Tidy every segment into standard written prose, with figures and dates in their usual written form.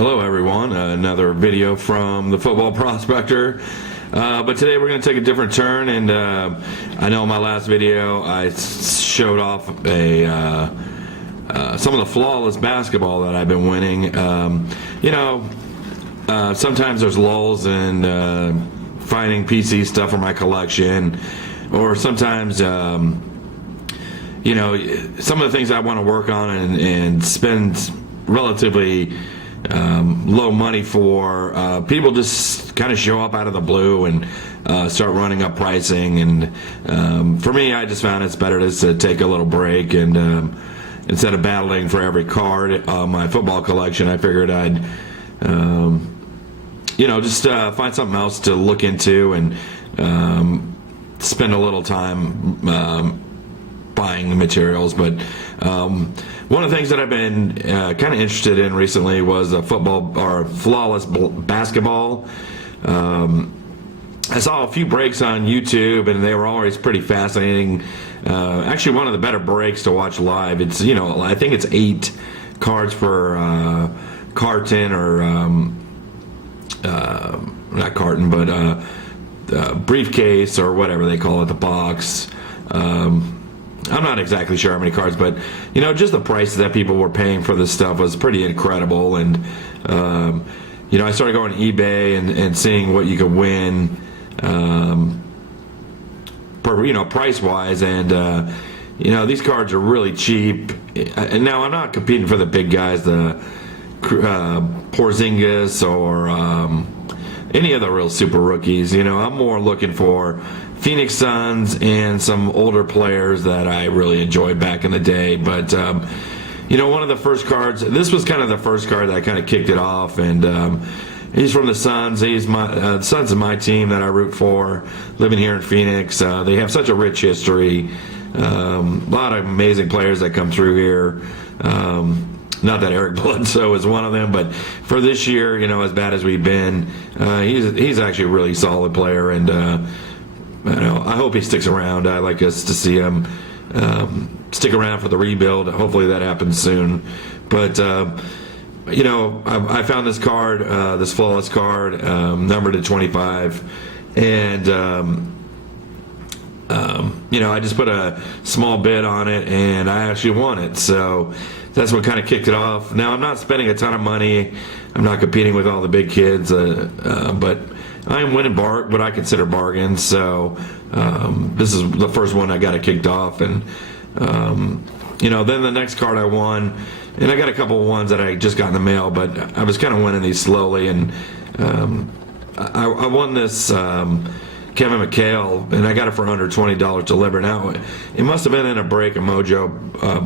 Hello everyone, another video from the Football Prospector, but today we're going to take a different turn, and I know in my last video I showed off some of the flawless basketball that I've been winning. Sometimes there's lulls in finding PC stuff for my collection, or sometimes some of the things I want to work on and spend relatively low money for, people just kind of show up out of the blue and start running up pricing. And for me, I just found it's better just to take a little break, and instead of battling for every card on my football collection, I figured I'd just find something else to look into and spend a little time buying the materials. But one of the things that I've been kind of interested in recently was football, or flawless basketball. I saw a few breaks on YouTube, and they were always pretty fascinating. Actually, one of the better breaks to watch live. It's I think it's 8 cards per carton, or not carton, but briefcase, or whatever they call it, the box. I'm not exactly sure how many cards, but just the prices that people were paying for this stuff was pretty incredible. And I started going to eBay and seeing what you could win price wise, and these cards are really cheap. And now I'm not competing for the big guys, the Porzingis or any of the real super rookies. I'm more looking for Phoenix Suns and some older players that I really enjoyed back in the day. But one of the first cards, this was kind of the first card that kind of kicked it off, and he's from the Suns. He's the Suns is my team that I root for, living here in Phoenix. They have such a rich history, a lot of amazing players that come through here. Not that Eric Bledsoe is one of them, but for this year, as bad as we've been, he's actually a really solid player, and I hope he sticks around. I like us to see him stick around for the rebuild. Hopefully that happens soon. But I found this card, this flawless card, numbered to 25, and I just put a small bid on it, and I actually won it. So that's what kind of kicked it off. Now, I'm not spending a ton of money. I'm not competing with all the big kids, but I am winning what I consider bargains. So this is the first one I got it kicked off, and then the next card I won, and I got a couple of ones that I just got in the mail, but I was kind of winning these slowly, and I won this Kevin McHale, and I got it for under $20 delivered. Now, it must have been in a Mojo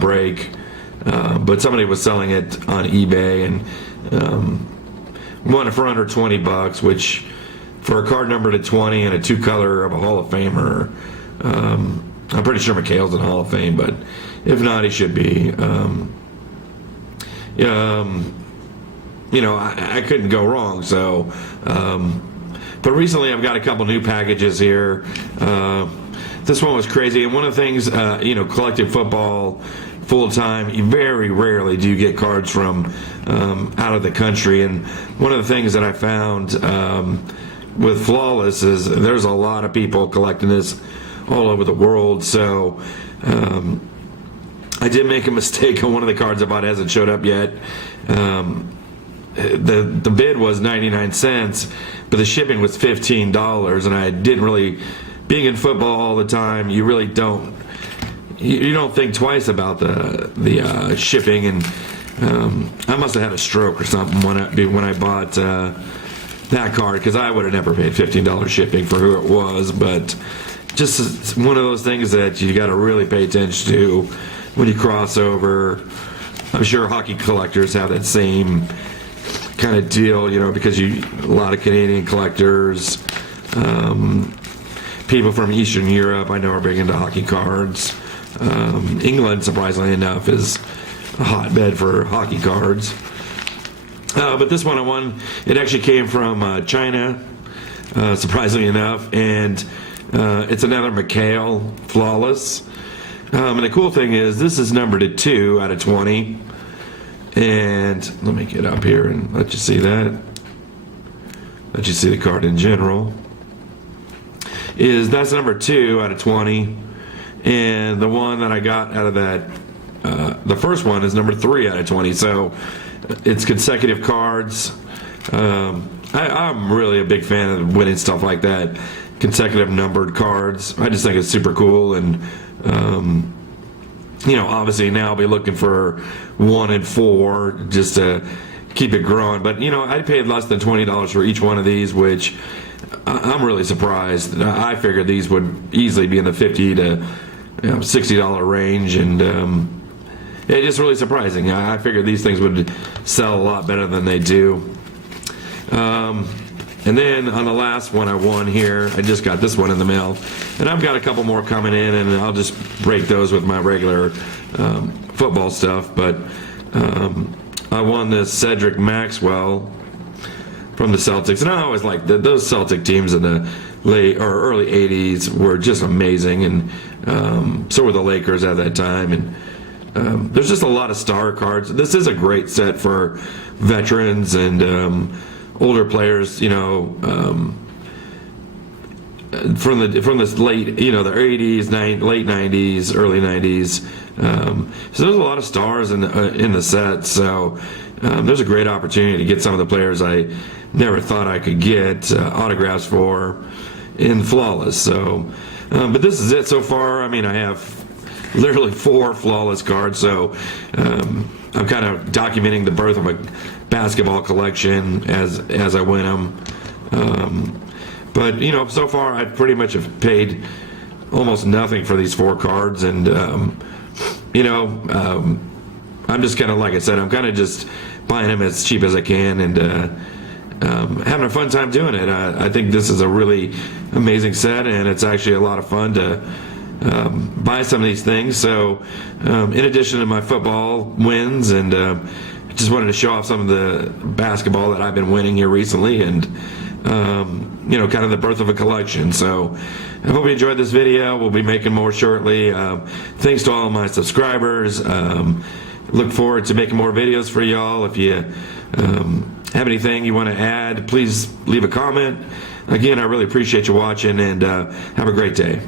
break, but somebody was selling it on eBay, and won it for under $20, which, for a card numbered to 20 and a 2-color of a Hall of Famer, I'm pretty sure McHale's in Hall of Fame, but if not, he should be. I couldn't go wrong. So, but recently I've got a couple new packages here. This one was crazy, and one of the things, collecting football full time, you very rarely do you get cards from out of the country. And one of the things that I found with Flawless is there's a lot of people collecting this all over the world. So I did make a mistake on one of the cards I bought. It hasn't showed up yet. The bid was 99 cents, but the shipping was $15, and I didn't really, being in football all the time, you really don't think twice about the shipping, and I must have had a stroke or something when I bought that card, because I would have never paid $15 shipping for who it was. But just one of those things that you got to really pay attention to when you cross over. I'm sure hockey collectors have that same kind of deal, because a lot of Canadian collectors, people from Eastern Europe, I know, are big into hockey cards. England, surprisingly enough, is a hotbed for hockey cards. But this one I won, it actually came from China, surprisingly enough, and it's another McHale Flawless. And the cool thing is, this is numbered to 2 out of 20. And let me get up here and let you see that. Let you see the card in general. That's number 2 out of 20. And the one that I got out of that, the first one, is number 3 out of 20. So it's consecutive cards. I'm really a big fan of winning stuff like that, consecutive numbered cards. I just think it's super cool. And obviously now I'll be looking for 1 and 4 just to keep it growing. But I paid less than $20 for each one of these, which I'm really surprised. I figured these would easily be in the $50 to $60 range, and it's just really surprising. I figured these things would sell a lot better than they do. And then on the last one I won here, I just got this one in the mail, and I've got a couple more coming in, and I'll just break those with my regular football stuff. But I won this Cedric Maxwell from the Celtics, and I always liked those Celtic teams in the late or early 80s were just amazing, and so were the Lakers at that time. And there's just a lot of star cards. This is a great set for veterans and older players, from the late, the 80s, late 90s, early 90s. So there's a lot of stars in the set. So there's a great opportunity to get some of the players I never thought I could get autographs for in Flawless. So, but this is it so far. I mean, I have literally 4 Flawless cards. So I'm kind of documenting the birth of a basketball collection as I win them. But so far I pretty much have paid almost nothing for these 4 cards, and I'm just kind of, like I said, I'm kind of just buying them as cheap as I can, and having a fun time doing it. I think this is a really amazing set, and it's actually a lot of fun to buy some of these things. So in addition to my football wins, and just wanted to show off some of the basketball that I've been winning here recently, and kind of the birth of a collection. So I hope you enjoyed this video. We'll be making more shortly. Thanks to all of my subscribers. Look forward to making more videos for y'all. If you have anything you want to add, please leave a comment. Again, I really appreciate you watching, and have a great day.